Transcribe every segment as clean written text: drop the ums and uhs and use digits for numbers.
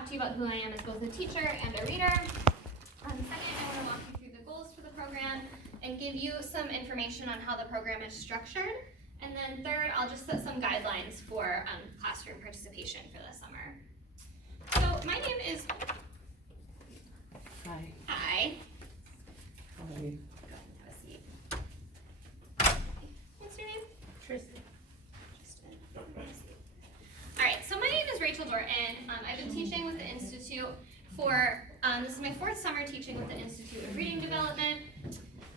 talk to you about who I am as both a teacher and a reader. Second, I want to walk you through the goals for the program and give you some information on how the program is structured. And then third, I'll just set some guidelines for classroom participation for the summer. So my name is... Hi. Hi. How are you? Go ahead and have a seat. What's your name? Tristan. Tristan. All right, so my name is Rachel Barton. I've been teaching with the Institute for, this is my fourth summer teaching with the Institute of Reading Development.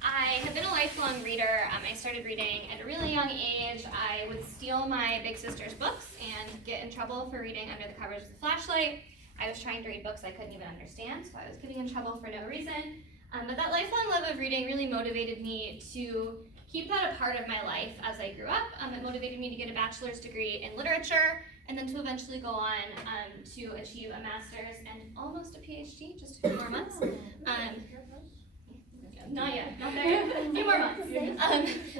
I have been a lifelong reader. I started reading at a really young age. I would steal my big sister's books and get in trouble for reading under the covers with a flashlight. I was trying to read books I couldn't even understand, so I was getting in trouble for no reason. But that lifelong love of reading really motivated me to keep that a part of my life as I grew up. It motivated me to get a bachelor's degree in literature, and then to eventually go on to achieve a master's and almost a PhD, just a few more months. Not yet, not there yet, a few more months.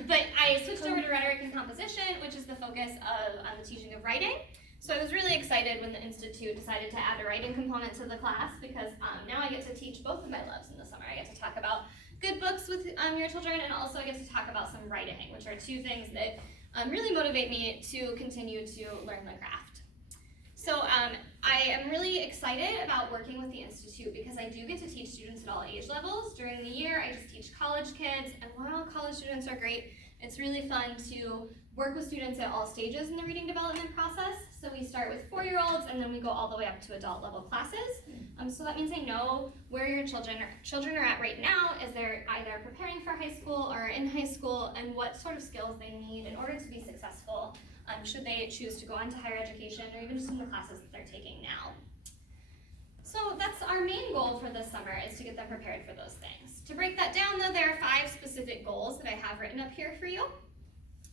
But I switched over to rhetoric and composition, which is the focus of the teaching of writing. So I was really excited when the Institute decided to add a writing component to the class, because now I get to teach both of my loves in the summer. I get to talk about good books with your children, and also I get to talk about some writing, which are two things that really motivate me to continue to learn the craft. So I am really excited about working with the Institute because I do get to teach students at all age levels. During the year, I just teach college kids, and while college students are great, it's really fun to work with students at all stages in the reading development process. So we start with 4-year-olds, and then we go all the way up to adult level classes. So that means I know where your children are at right now as they're either preparing for high school or in high school, and what sort of skills they need in order to be successful should they choose to go on to higher education or even just in the classes that they're taking now. So that's our main goal for this summer, is to get them prepared for those things. To break that down though, there are 5 specific goals that I have written up here for you.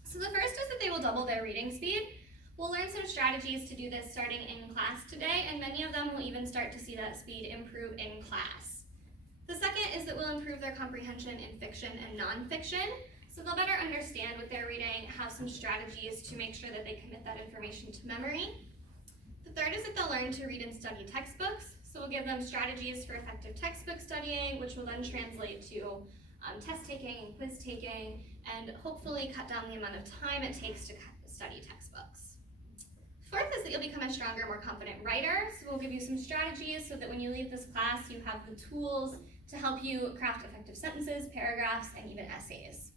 So the first is that they will double their reading speed. We'll learn some strategies to do this starting in class today, and many of them will even start to see that speed improve in class. The second is that we'll improve their comprehension in fiction and nonfiction, so they'll better understand what they're reading, have some strategies to make sure that they commit that information to memory. The third is that they'll learn to read and study textbooks, so we'll give them strategies for effective textbook studying, which will then translate to test taking and quiz taking, and hopefully cut down the amount of time it takes to study textbooks. Fourth is that you'll become a stronger, more confident writer, so we'll give you some strategies so that when you leave this class, you have the tools to help you craft effective sentences, paragraphs, and even essays.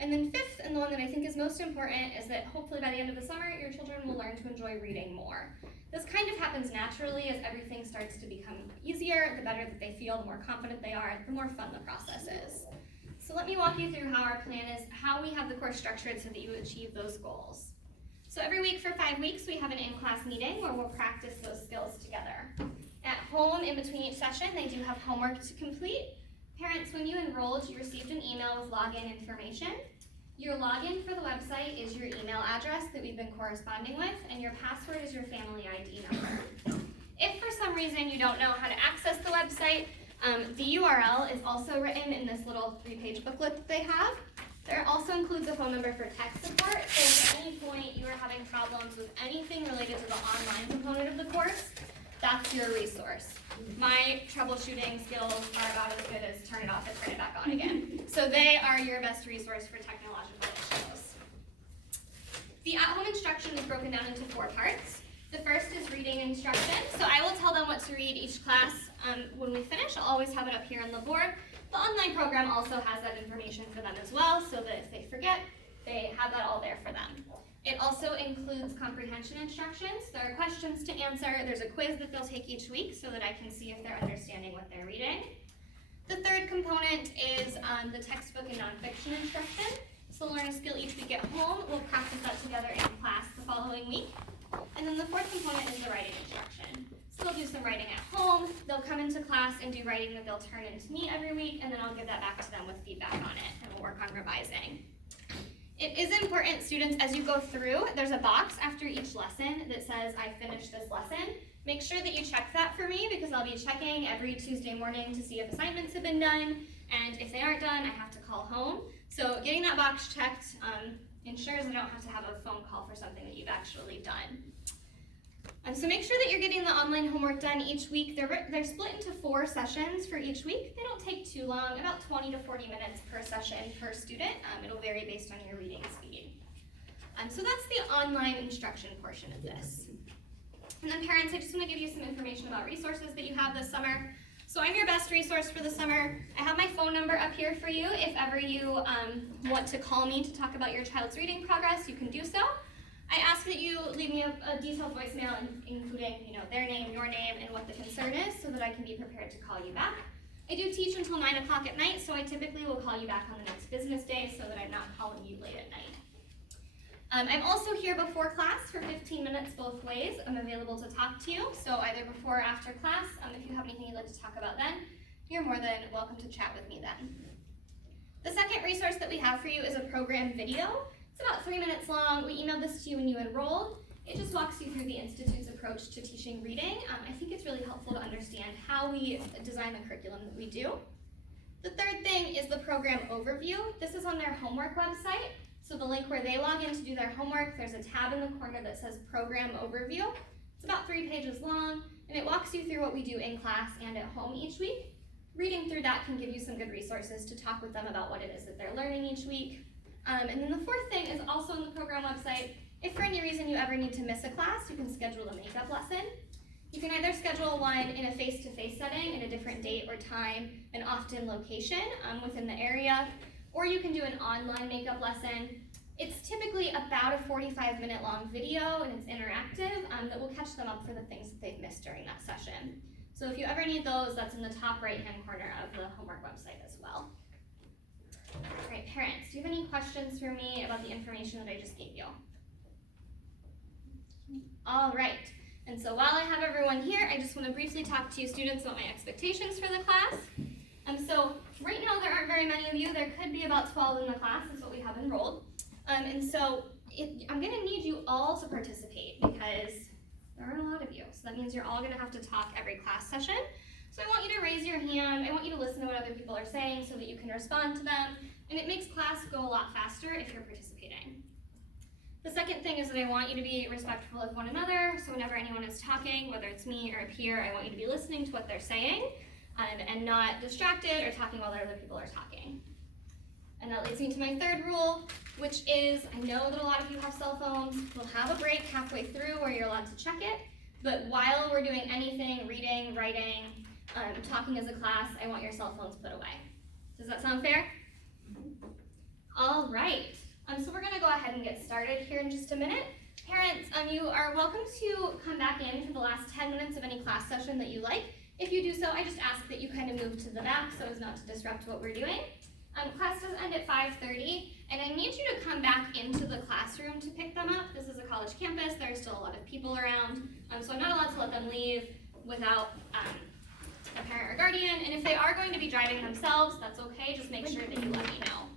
And then fifth, and the one that I think is most important, is that hopefully by the end of the summer, your children will learn to enjoy reading more. This kind of happens naturally as everything starts to become easier. The better that they feel, the more confident they are, the more fun the process is. So let me walk you through how our plan is, how we have the course structured so that you achieve those goals. So every week for 5 weeks, we have an in-class meeting where we'll practice those skills together. At home, in between each session, they do have homework to complete. Parents, when you enrolled, you received an email with login information. Your login for the website is your email address that we've been corresponding with, and your password is your family ID number. If for some reason you don't know how to access the website, the URL is also written in this little 3-page booklet that they have. There also includes a phone number for tech support, so at any point you are having problems with anything related to the online component of the course, that's your resource. My troubleshooting skills are about as good as turn it off and turn it back on again. So they are your best resource for technological issues. The at-home instruction is broken down into 4 parts. The first is reading instruction. So I will tell them what to read each class when we finish. I'll always have it up here on the board. The online program also has that information for them as well, so that if they forget, they have that all there for them. It also includes comprehension instructions. There are questions to answer. There's a quiz that they'll take each week so that I can see if they're understanding what they're reading. The third component is the textbook and nonfiction instruction. So they'll learn a skill each week at home. We'll practice that together in class the following week. And then the fourth component is the writing instruction. So they'll do some writing at home. They'll come into class and do writing that they'll turn into me every week, and then I'll give that back to them with feedback on it, and we'll work on revising. It is important, students, as you go through, there's a box after each lesson that says, I finished this lesson. Make sure that you check that for me, because I'll be checking every Tuesday morning to see if assignments have been done, and if they aren't done, I have to call home. So getting that box checked ensures I don't have to have a phone call for something that you've actually done. So make sure that you're getting the online homework done each week. They're split into 4 sessions for each week. They don't take too long, about 20 to 40 minutes per session per student. It'll vary based on your reading speed. So that's the online instruction portion of this. And then parents, I just want to give you some information about resources that you have this summer. So I'm your best resource for the summer. I have my phone number up here for you. If ever you want to call me to talk about your child's reading progress, you can do so. I ask that you leave me a detailed voicemail, including their name, your name, and what the concern is, so that I can be prepared to call you back. I do teach until 9 o'clock at night, so I typically will call you back on the next business day so that I'm not calling you late at night. I'm also here before class for 15 minutes both ways. I'm available to talk to you, so either before or after class. If you have anything you'd like to talk about then, you're more than welcome to chat with me then. The second resource that we have for you is a program video. It's about 3 minutes long. We emailed this to you when you enrolled. It just walks you through the Institute's approach to teaching reading. I think it's really helpful to understand how we design the curriculum that we do. The third thing is the program overview. This is on their homework website. So the link where they log in to do their homework, there's a tab in the corner that says Program Overview. It's about 3 pages long, and it walks you through what we do in class and at home each week. Reading through that can give you some good resources to talk with them about what it is that they're learning each week. And then the fourth thing is also on the program website. If for any reason you ever need to miss a class, you can schedule a makeup lesson. You can either schedule one in a face-to-face setting at a different date or time and often location within the area, or you can do an online makeup lesson. It's typically about a 45-minute long video, and it's interactive that will catch them up for the things that they've missed during that session. So if you ever need those, that's in the top right-hand corner of the homework website as well. All right, parents, do you have any questions for me about the information that I just gave you? All right, and so while I have everyone here, I just want to briefly talk to you students about my expectations for the class. So right now there aren't very many of you. There could be about 12 in the class, is what we have enrolled. And so I'm going to need you all to participate because there aren't a lot of you. So that means you're all going to have to talk every class session. So I want you to raise your hand. I want you to listen to what other people are saying so that you can respond to them. And it makes class go a lot faster if you're participating. The second thing is that I want you to be respectful of one another. So whenever anyone is talking, whether it's me or a peer, I want you to be listening to what they're saying and not distracted or talking while other people are talking. And that leads me to my third rule, which is I know that a lot of you have cell phones. We'll have a break halfway through where you're allowed to check it. But while we're doing anything, reading, writing, talking as a class, I want your cell phones put away. Does that sound fair? All right. So we're going to go ahead and get started here in just a minute. Parents, you are welcome to come back in for the last 10 minutes of any class session that you like. If you do so, I just ask that you kind of move to the back so as not to disrupt what we're doing. Class does end at 5:30, and I need you to come back into the classroom to pick them up. This is a college campus. There are still a lot of people around, so I'm not allowed to let them leave without a parent or guardian. And if they are going to be driving themselves, that's okay. Just make sure that you let me know.